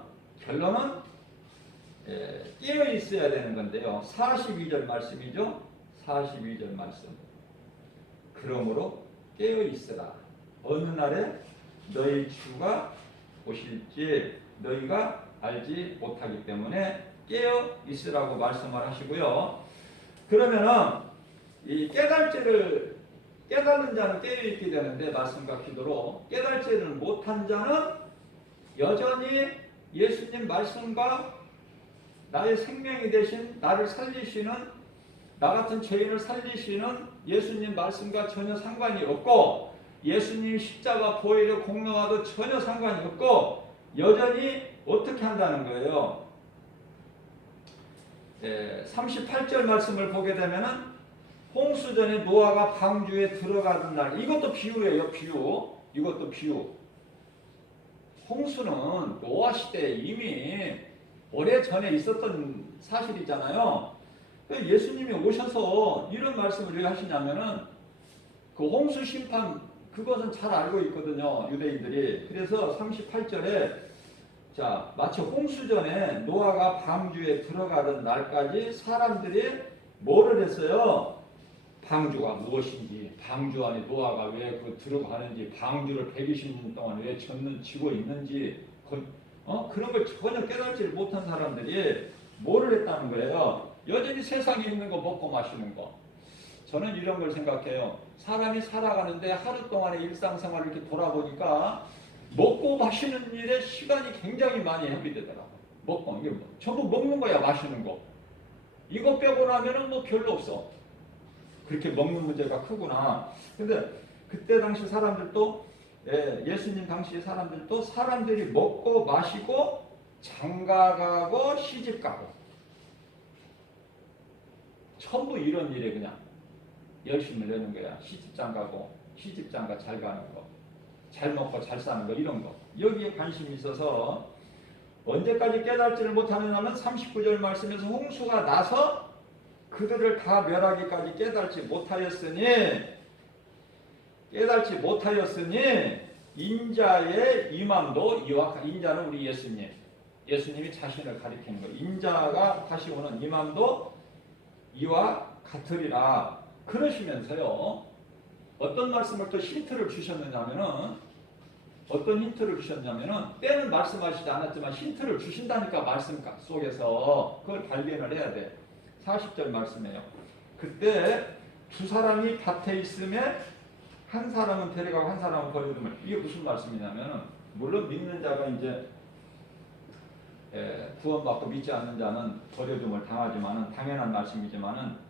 깨어 있어야 되는 건데요. 42절 말씀이죠. 42절 말씀. 그러므로 깨어 있으라. 어느 날에 너희 주가 오실지 너희가 알지 못하기 때문에 깨어 있으라고 말씀을 하시고요. 그러면은 이 깨달는 자는 깨어 있게 되는데, 말씀과 기도로 깨달지를 못한 자는 여전히 예수님 말씀과 나의 생명이 되신 나를 살리시는, 나 같은 죄인을 살리시는 예수님 말씀과 전혀 상관이 없고, 예수님 십자가 보혈의 공로와도 전혀 상관이 없고, 여전히 어떻게 한다는 거예요? 38절 말씀을 보게 되면은 홍수전에 노아가 방주에 들어가던 날, 이것도 비유예요. 이것도 비유. 홍수는 노아 시대에 이미 오래전에 있었던 사실이잖아요. 예수님이 오셔서 이런 말씀을 왜 하시냐면은 그 홍수 심판, 그것은 잘 알고 있거든요, 유대인들이. 그래서 38절에 자, 마치 홍수전에 노아가 방주에 들어가던 날까지 사람들이 뭐를 했어요? 방주가 무엇인지, 방주 안에 노아가 왜 들어가는지, 방주를 120년 동안 왜 지고 있는지, 그런 걸 전혀 깨닫지 못한 사람들이 뭐를 했다는 거예요? 여전히 세상에 있는 거 먹고 마시는 거. 저는 이런 걸 생각해요. 사람이 살아가는데 하루 동안의 일상생활을 이렇게 돌아보니까 먹고 마시는 일에 시간이 굉장히 많이 허비되더라고요. 먹고, 이게 전부 먹는 거야, 마시는 거. 이거 빼고 나면은 뭐 별로 없어. 그렇게 먹는 문제가 크구나. 근데 그때 당시 사람들도, 예수님 당시 사람들도 사람들이 먹고 마시고 장가가고 시집가고 전부 이런 일에 그냥 열심히 내는 거야. 시집장가고 시집장가 잘 가는 거, 잘 먹고 잘 사는 거, 이런 거. 여기에 관심이 있어서 언제까지 깨달지를 못하느냐면 39절 말씀에서 홍수가 나서 그들을 다 멸하기까지 깨달지 못하였으니 인자의 임함도 이와, 인자는 우리 예수님이 자신을 가리키는 거예요. 인자가 다시 오는 임함도 이와 같으리라 그러시면서요, 어떤 말씀을 또 힌트를 주셨느냐면은, 때는 말씀하시지 않았지만 힌트를 주신다니까, 말씀 속에서 그걸 발견을 해야 돼. 40절 말씀이에요. 그때 두 사람이 밭에 있으면 한 사람은 데려가고 한 사람은 버려두면, 이게 무슨 말씀이냐면, 물론 믿는 자가 이제 구원받고 믿지 않는 자는 버려둠을 당하지만은, 당연한 말씀이지만은,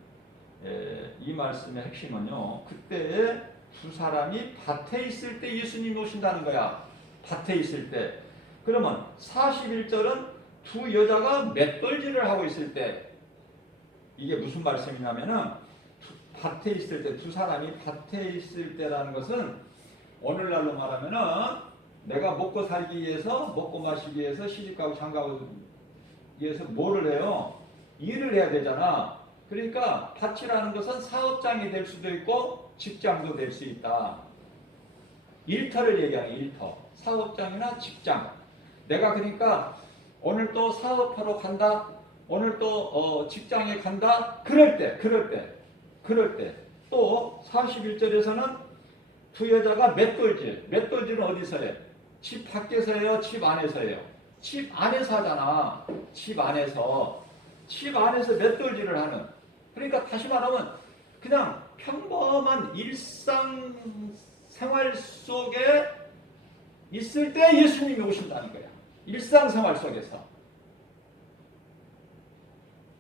이 말씀의 핵심은요, 그때 두 사람이 밭에 있을 때 예수님이 오신다는 거야. 밭에 있을 때. 그러면 41절은 두 여자가 맷돌질을 하고 있을 때, 이게 무슨 말씀이냐면은, 밭에 있을 때, 두 사람이 밭에 있을 때라는 것은 오늘날로 말하면은 내가 먹고 살기 위해서, 먹고 마시기 위해서, 시집가고 장가고 위해서 뭐를 해요? 일을 해야 되잖아. 그러니까 밭이라는 것은 사업장이 될 수도 있고 직장도 될 수 있다. 일터를 얘기하는 일터. 사업장이나 직장. 내가 그러니까 오늘 또 사업하러 간다. 오늘 또 직장에 간다. 그럴 때 또 41절에서는 두 여자가 맷돌질은 어디서 해? 집 밖에서예요? 집 안에서예요? 집 안에서 하잖아. 집 안에서. 집 안에서 맷돌질을 하는. 그러니까 다시 말하면 그냥 평범한 일상 생활 속에 있을 때 예수님이 오신다는 거야. 일상생활 속에서.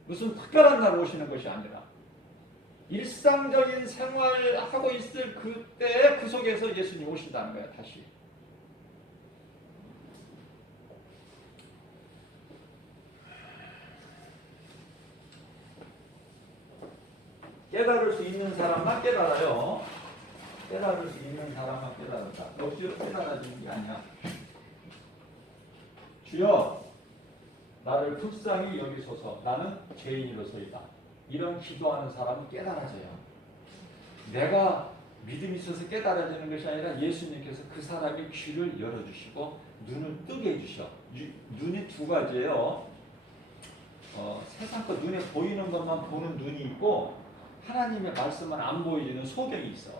무슨 특별한 날 오시는 것이 아니라 일상적인 생활하고 있을 그때 그 속에서 예수님이 오신다는 거야. 다시. 깨달을 수 있는 사람만 깨달아요. 깨달을 수 있는 사람만 깨달았다. 억지로 깨달아지는 게 아니야. 주여 나를 불쌍히 여기소서. 나는 죄인으로서이다. 이런 기도하는 사람은 깨달아져요. 내가 믿음이 있어서 깨달아지는 것이 아니라 예수님께서 그 사람의 귀를 열어주시고 눈을 뜨게 해주셔. 눈이 두 가지예요. 세상 거 눈에 보이는 것만 보는 눈이 있고 하나님의 말씀은 안 보이는 소경이 있어.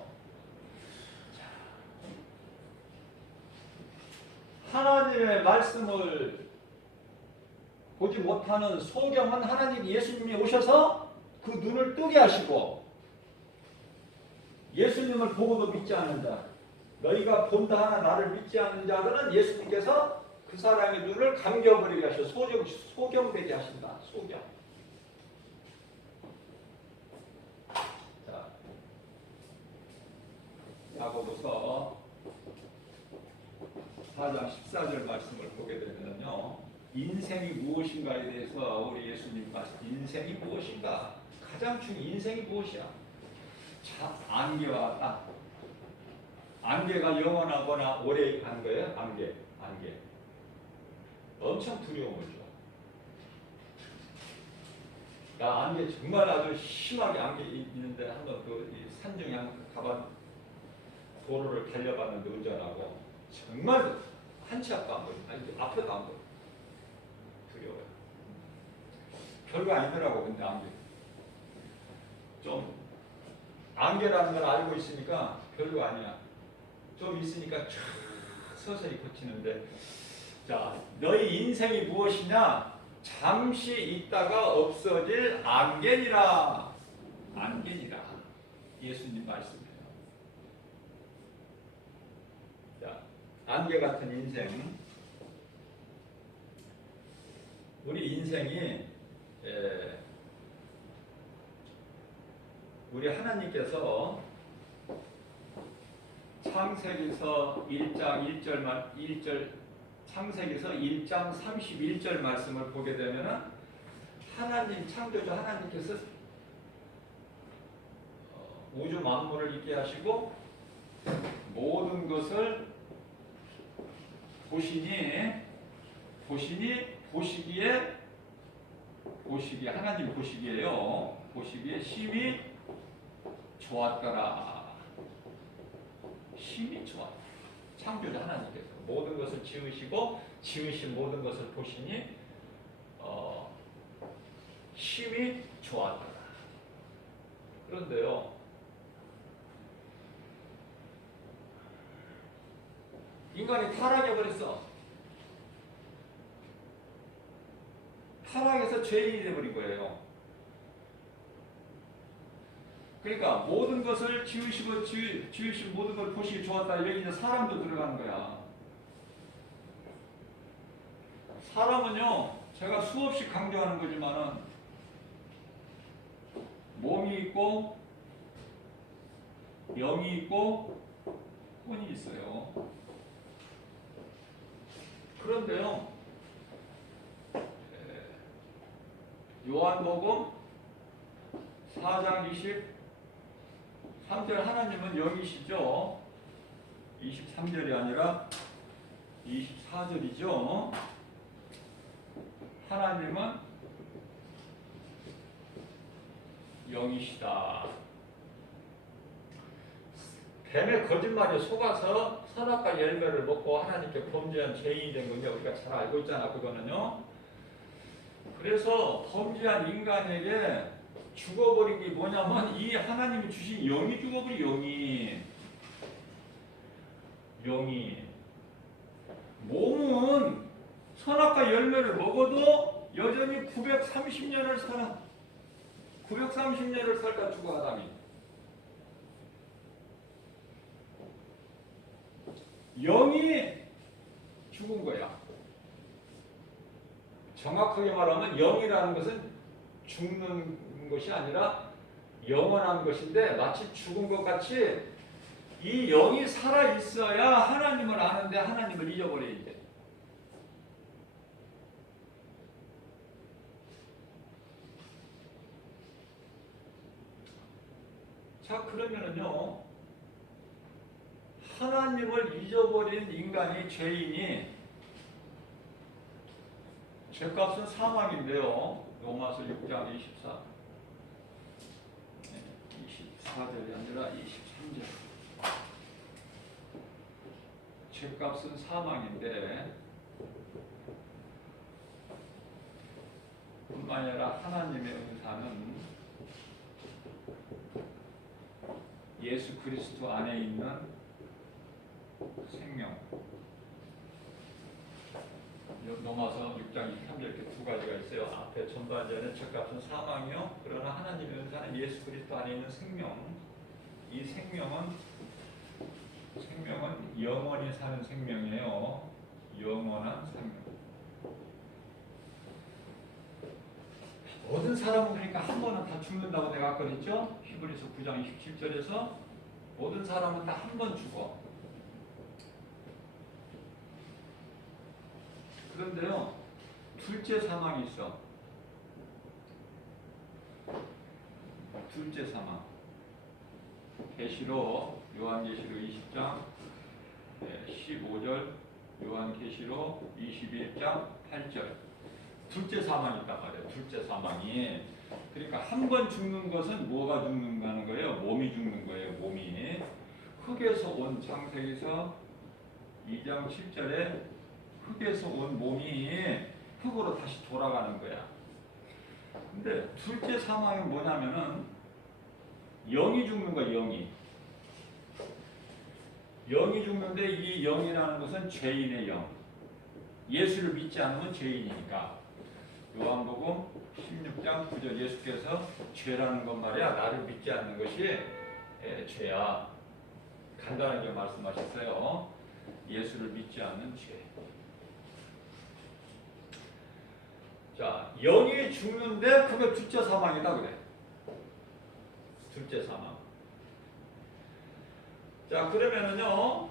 하나님의 말씀을 보지 못하는 소경은 하나님 예수님이 오셔서 그 눈을 뜨게 하시고 예수님을 보고도 믿지 않는 자 너희가 본다 하나 나를 믿지 않는 자들은 예수님께서 그 사람의 눈을 감겨버리게 하셔 소경되게 하신다. 소경. 자, 야고보서 4장 14절 말씀을 보게 되면요. 인생이 무엇인가에 대해서 우리 예수님 말씀 인생이 무엇인가? 가장 중요한 인생이 무엇이야? 자, 안개와 딱. 안개가 영원하거나 오래 가는 거예요. 안개. 엄청 두려움을 줘. 나 안개 정말 아주 심하게 안개 있는데 한번 그 산중에 한번 가봐 도로를 달려봤는데 운전하고 정말 한치 앞도 안 보여. 아니 앞에도 안 보여. 두려워요. 별거 아니더라고 근데 안개. 좀 안개라는 걸 알고 있으니까 별거 아니야. 좀 있으니까 쫙 서서히 고치는데 자 너희 인생이 무엇이냐? 잠시 있다가 없어질 안개니라. 안개니라. 예수님 말씀이에요. 자 안개 같은 인생. 우리 인생이 우리 하나님께서 창세기서 1장 창세기서 1장 31절 말씀을 보게 되면은 하나님 창조주 하나님께서 우주 만물을 있게 하시고 모든 것을 보시기에 하나님 보시기에요. 보시기에 심히 좋았더라. 심히 좋았다. 창조주 하나님께서 모든 것을 지으시고 지으신 모든 것을 보시니 심히 좋았더라. 그런데요. 인간이 타락해버렸어. 타락해서 죄인이 되어버린 거예요. 그러니까 모든 것을 지으시고 지으신 모든 걸 보시기 좋았다. 여기 이제 사람도 들어가는 거야. 사람은요, 제가 수없이 강조하는 거지만은 몸이 있고 영이 있고 혼이 있어요. 그런데요, 요한복음 4장 23절 하나님은 영이시죠. 23절이 아니라 24절이죠. 하나님은 영이시다. 뱀의 거짓말에 속아서 선악과 열매를 먹고 하나님께 범죄한 죄인이 된 건요. 우리가 잘 알고 있잖아. 그거는요. 그래서 범죄한 인간에게 죽어버린 게 뭐냐면 이 하나님이 주신 영이 죽어버린 영이 적어도 여전히 930년을 살아. 930년을 살다 죽어 아담이. 영이 죽은 거야. 정확하게 말하면 영이라는 것은 죽는 것이 아니라 영원한 것인데 마치 죽은 것 같이 이 영이 살아 있어야 하나님을 아는데 하나님을 잊어버리는데. 자, 그러면은요, 하나님을 잊어버린 인간이, 죄인이, 죄값은 사망인데요. 로마서 6장 24절이 아니라 23절. 죄값은 사망인데 뿐만 아니라 하나님의 은사는 예수 그리스도 안에 있는 생명. 로마서 6장 23절 이렇게 두 가지가 있어요. 앞에 전반전에 죄값은 사망이요. 그러나 하나님의 은사는 예수 그리스도 안에 있는 생명. 이 생명은 영원히 사는 생명이에요. 영원한 생명. 모든 사람은 그러니까 한 번은 다 죽는다고 내가 아까 그랬죠? 히브리서 9장 27절에서 모든 사람은 다 한 번 죽어. 그런데요, 둘째 사망이 있어. 둘째 사망. 계시록, 요한계시록 20장 15절, 요한계시록 21장 8절. 둘째 사망이 있단 말이에요. 둘째 사망이. 그러니까 한 번 죽는 것은 뭐가 죽는다는 거예요? 몸이 죽는 거예요. 몸이. 흙에서 온 창세기서 2장 7절에 흙에서 온 몸이 흙으로 다시 돌아가는 거야. 근데 둘째 사망이 뭐냐면은 영이 죽는 거야. 영이 죽는데 이 영이라는 것은 죄인의 영. 예수를 믿지 않으면 죄인이니까. 요한복음 16장 9절 예수께서 죄라는 건 말이야. 나를 믿지 않는 것이 죄야. 간단하게 말씀하셨어요. 예수를 믿지 않는 죄. 자, 영이 죽는데 그게 둘째 사망이다 그래. 둘째 사망. 자, 그러면은요,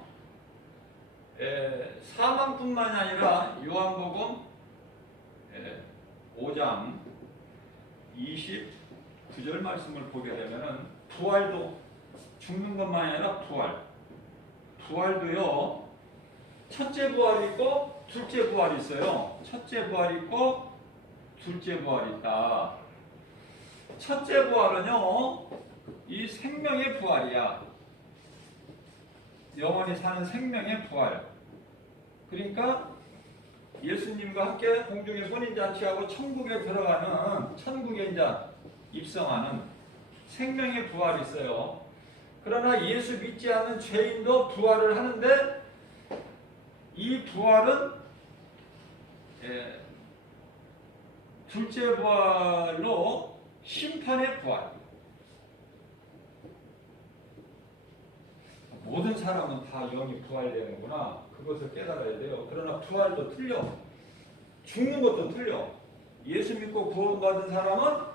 사망뿐만이 아니라 요한복음 5장 29절 말씀을 보게 되면은 부활도 죽는 것만이 아니라 부활도요. 첫째 부활이 있고 둘째 부활이 있어요. 첫째 부활이 있고 둘째 부활이 있다. 첫째 부활은요, 이 생명의 부활이야. 영원히 사는 생명의 부활. 그러니까 예수님과 함께 공중에 혼인잔치하고 천국에 들어가는, 천국에 이제 입성하는 생명의 부활이 있어요. 그러나 예수 믿지 않는 죄인도 부활을 하는데 이 부활은 둘째 부활로 심판의 부활. 모든 사람은 다 영이 부활되는구나. 그것을 깨달아야 돼요. 그러나 부활도 틀려. 죽는 것도 틀려. 예수 믿고 구원받은 사람은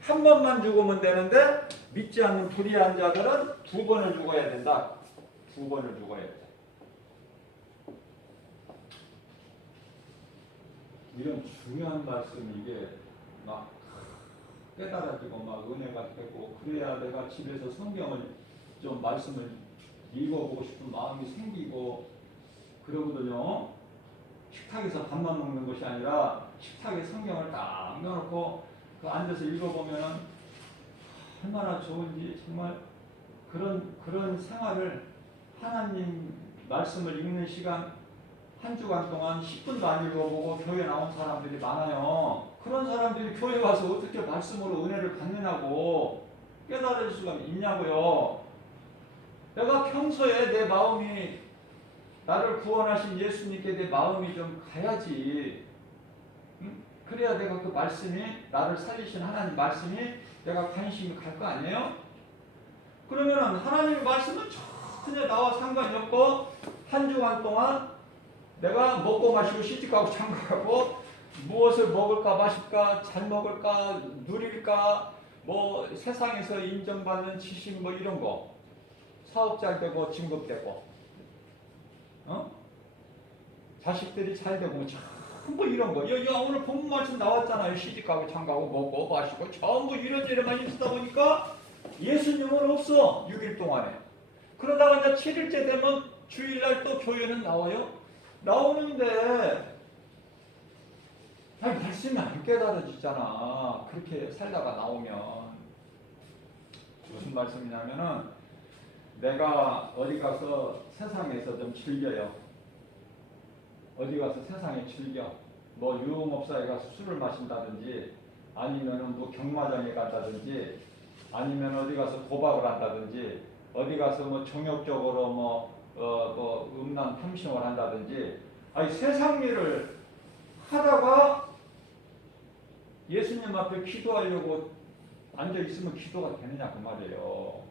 한 번만 죽으면 되는데 믿지 않는 불의한 자들은 두 번을 죽어야 된다. 두 번을 죽어야 돼. 이런 중요한 말씀이 이게 막 깨달아지고 막 은혜가 되고 그래야 내가 집에서 성경을 좀 말씀을 읽어보고 싶은 마음이 생기고 그러거든요. 식탁에서 밥만 먹는 것이 아니라 식탁에 성경을 딱 펴놓고 그 앉아서 읽어보면 얼마나 좋은지 정말 그런 생활을 하나님 말씀을 읽는 시간 한 주간 동안 10분도 안 읽어보고 교회 나온 사람들이 많아요. 그런 사람들이 교회 와서 어떻게 말씀으로 은혜를 받느냐고 깨달을 수가 있냐고요. 내가 평소에 내 마음이 나를 구원하신 예수님께 내 마음이 좀 가야지. 응? 그래야 내가 그 말씀이 나를 살리신 하나님 말씀이 내가 관심이 갈 거 아니에요? 그러면은 하나님의 말씀은 전혀 나와 상관이 없고 한 주간 동안 내가 먹고 마시고 시집가고 장가가고 무엇을 먹을까 마실까 잘 먹을까 누릴까 뭐 세상에서 인정받는 지식 뭐 이런 거 사업 잘 되고 진급되고 자식들이 잘 되고 뭐 전부 이런 거. 야, 오늘 본문 말씀 나왔잖아요. 시집가고 장가고 먹고 마시고 전부 이런 일에만 있다 보니까 예수님은 없어. 6일 동안에. 그러다가 이제 7일째 되면 주일날 또 교회는 나와요. 나오는데 아니, 말씀이 안 깨달아지잖아. 그렇게 살다가 나오면 무슨 말씀이냐면은 내가 어디 가서 세상에서 좀 즐겨요. 어디 가서 세상에 즐겨. 뭐 유흥업소에 가서 술을 마신다든지 아니면은 뭐 경마장에 간다든지 아니면 어디 가서 도박을 한다든지 어디 가서 뭐 정욕적으로 뭐 음란 탐심을 한다든지 아니 세상 일을 하다가 예수님 앞에 기도하려고 앉아 있으면 기도가 되느냐 그 말이에요.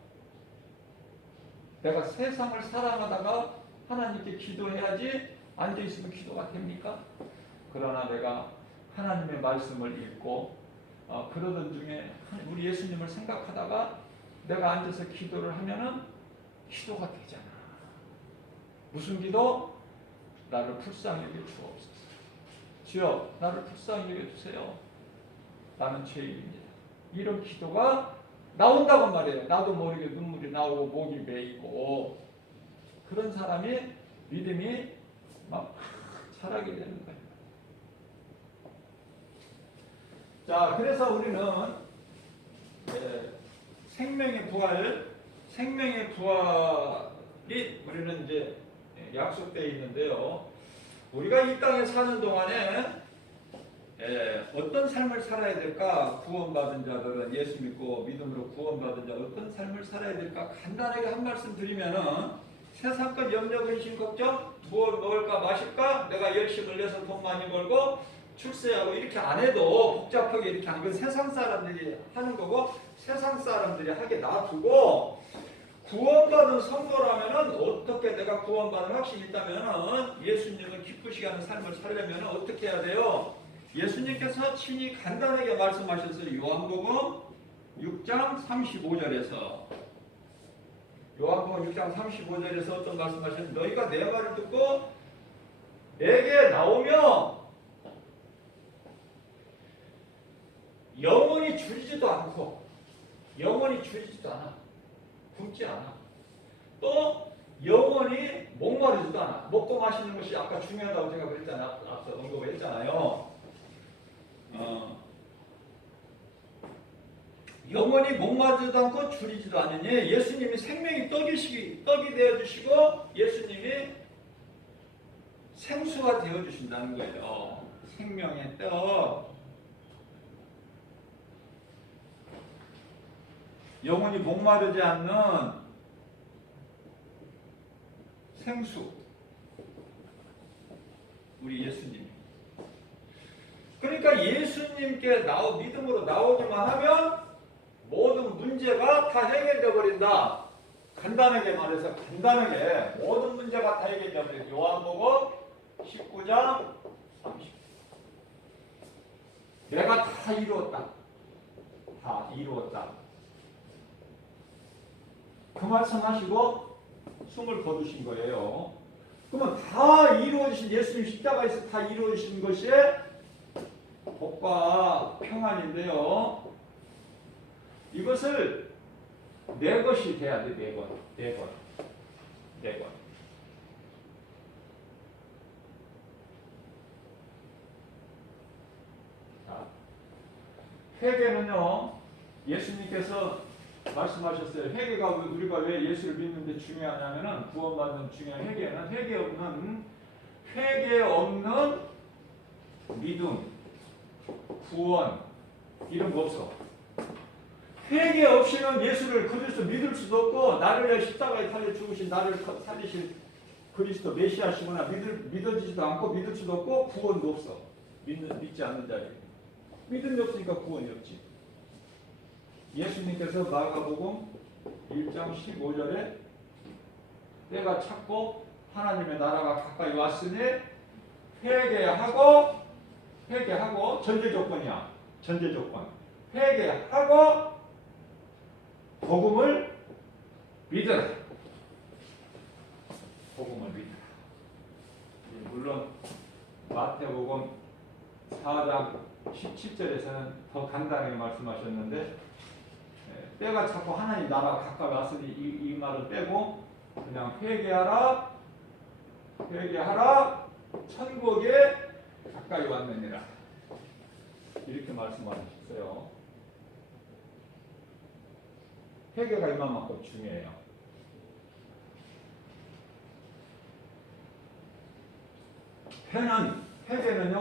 내가 세상을 사랑하다가 하나님께 기도해야지 앉아 있으면 기도가 됩니까? 그러나 내가 하나님의 말씀을 읽고 그러던 중에 우리 예수님을 생각하다가 내가 앉아서 기도를 하면은 기도가 되잖아. 무슨 기도? 나를 불쌍히 여겨 주옵소서. 주여, 나를 불쌍히 여겨 주세요. 나는 죄인입니다. 이런 기도가 나온다고 말이에요. 나도 모르게 눈물이 나오고 목이 메이고 그런 사람이 믿음이 막 자라게 되는 거예요. 자, 그래서 우리는 생명의 부활이 우리는 이제 약속되어 있는데요. 우리가 이 땅에 사는 동안에 어떤 삶을 살아야 될까? 구원받은 자들은 예수 믿고 믿음으로 구원받은 자 어떤 삶을 살아야 될까? 간단하게 한 말씀 드리면은 세상 것 염려 근심 걱정 무엇 먹을까 마실까 내가 열심을 내서 돈 많이 벌고 출세하고 이렇게 안 해도 복잡하게 이렇게 하는 건 세상 사람들이 하는 거고 세상 사람들이 하게 놔두고 구원받은 성도라면은 어떻게 내가 구원받은 확신이 있다면은 예수님을 기쁘시게 하는 삶을 살려면 어떻게 해야 돼요? 예수님께서 친히 간단하게 말씀하셨어요. 요한복음 6장 35절에서 요한복음 6장 35절에서 어떤 말씀하셨는지 너희가 내 말을 듣고 내게 나오며 영원히 줄이지도 않고 영원히 줄이지도 않아. 굶지 않아. 또 영원히 목마르지도 않아. 먹고 마시는 것이 아까 중요하다고 제가 그랬잖아요. 앞서 언급을 했잖아요. 영원히 목마르지도 않고 줄이지도 않으니 예수님이 생명이 떡이 되어주시고 예수님이 생수가 되어주신다는 거예요. 생명의 떡. 영원히 목마르지 않는 생수. 우리 예수님. 그러니까 예수님께 믿음으로 나오기만 하면 모든 문제가 다 해결되어 버린다. 간단하게 말해서 모든 문제가 다 해결되어 버린다. 요한복음 19장 30. 내가 다 이루었다. 다 이루었다. 그 말씀하시고 숨을 거두신 거예요. 그러면 다 이루어지신 예수님 십자가에서 다 이루어지신 것이 복과 평안인데요. 이것을 내 것이 돼야 돼. 내 것. 자, 회개는요. 예수님께서 말씀하셨어요. 회개가 우리가 왜 예수를 믿는데 중요하냐면은 구원받는 중요한 회개는 회개 없는 믿음, 구원 이런 거 없어. 회개 없이는 예수를 그리스도 믿을 수도 없고 나를 위해 십자가에 달려 죽으신 나를 살리신 그리스도 메시아시구나 믿어지지도 않고 믿을 수도 없고 구원도 없어. 믿지 않는 자에게. 믿음이 없으니까 구원이 없지. 예수님께서 마가복음 1장 15절에 때가 찼고 하나님의 나라가 가까이 왔으니 회개하고 전제 조건이야. 전제 조건. 회개하고 복음을 믿으라. 복음을 믿으라. 물론 마태복음 4장 17절에서는 더 간단하게 말씀하셨는데 때가 찼고 하나님 나라가 가까이 왔으니 이 말을 빼고 그냥 회개하라 천국에 가까이 왔느니라 이렇게 말씀하셨어요. 회개가 이만큼 중요해요. 회개는요